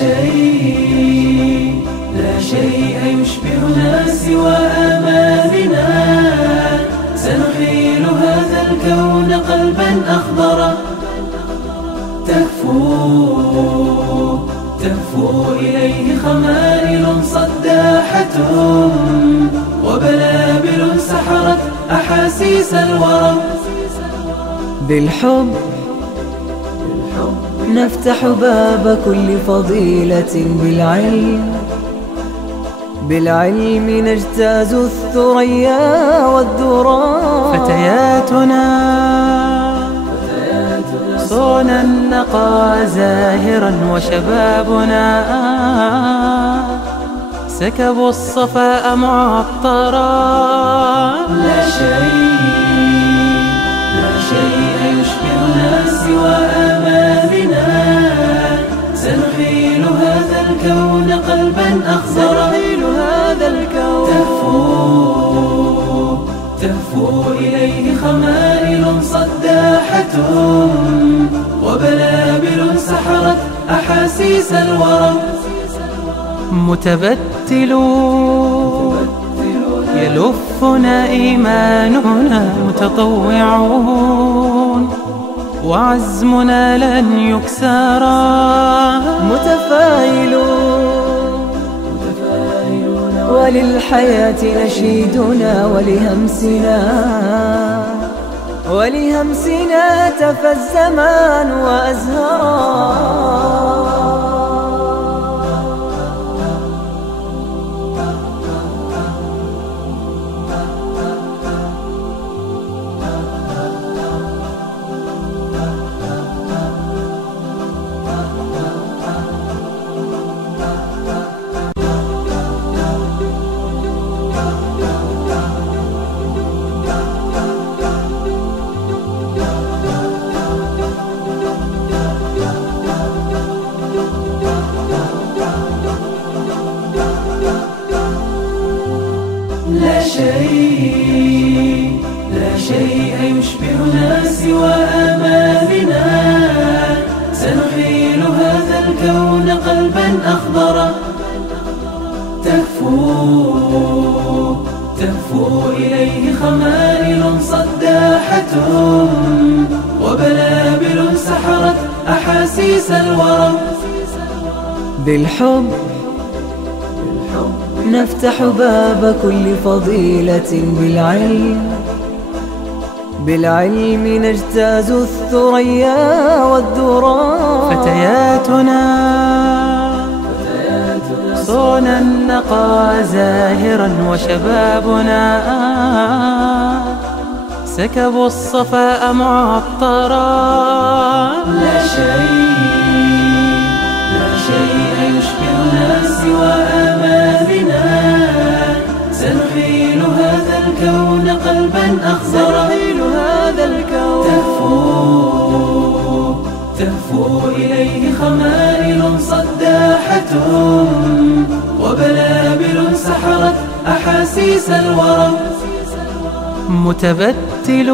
لا شيء يشبهنا سوى آمالنا، سنحيل هذا الكون قلبا أخضر، تهفو إليه خمائل صداحة، وبلابل سحرت أحاسيس الورى. بالحب نفتح باب كل فضيلة، بالعلم نجتاز الثريا والذرى. فتياتنا صون النقى زاهرا، وشبابنا سكبوا الصفاء معطرا. لا شيء يشبهنا سوى آمالنا، سنحيل هذا الكون قلبا أخضر، تهفو إليه خمائل صداحة، وبلابل سحرت أحاسيس الورى. متبتل يلفنا إيماننا، متطوعون وعزمنا لن يكسرا. متفائلون وللحياة نشيدنا، ولهمسنا تفى الزمان وأزهرا. لا شيء يشبهنا سوى آمالنا، سنحيل هذا الكون قلبا أخضر، تهفو إليه خمائل صداحة، وبلابل سحرت أحاسيس الورى. بالحب نفتح باب كل فضيلة، بالعلم نجتاز الثريا والذرى. فتياتنا صون النقى زاهرا، وشبابنا سكبوا الصفاء معطرا. لا شيء يشبهنا سوى آمالنا، سنحيل هذا الكون قلبا أخضر، تهفو إليه خمائل صداحة، وبلابل سحرت أحاسيس الورى. متبتل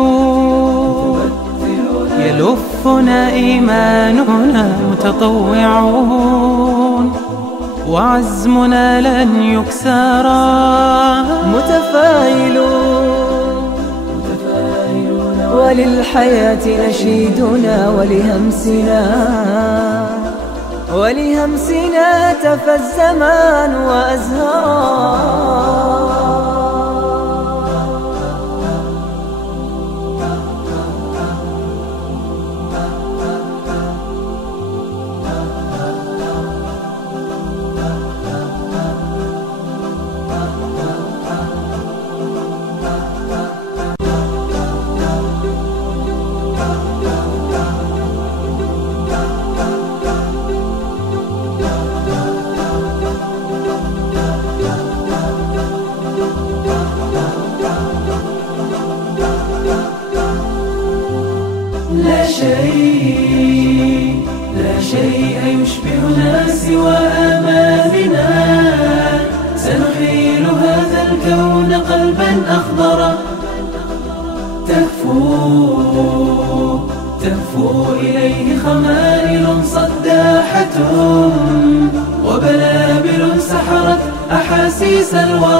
يلفنا إيماننا، متطوعون وعزمنا لن يكسرا. متفائلون وللحياة نشيدنا، ولهمسنا تفى الزمان وأزهرا. لا شيء يشبهنا سوى آمالنا، سنحيل هذا الكون قلبا أخضر، تهفو إليه خمائل صداحة، سلوى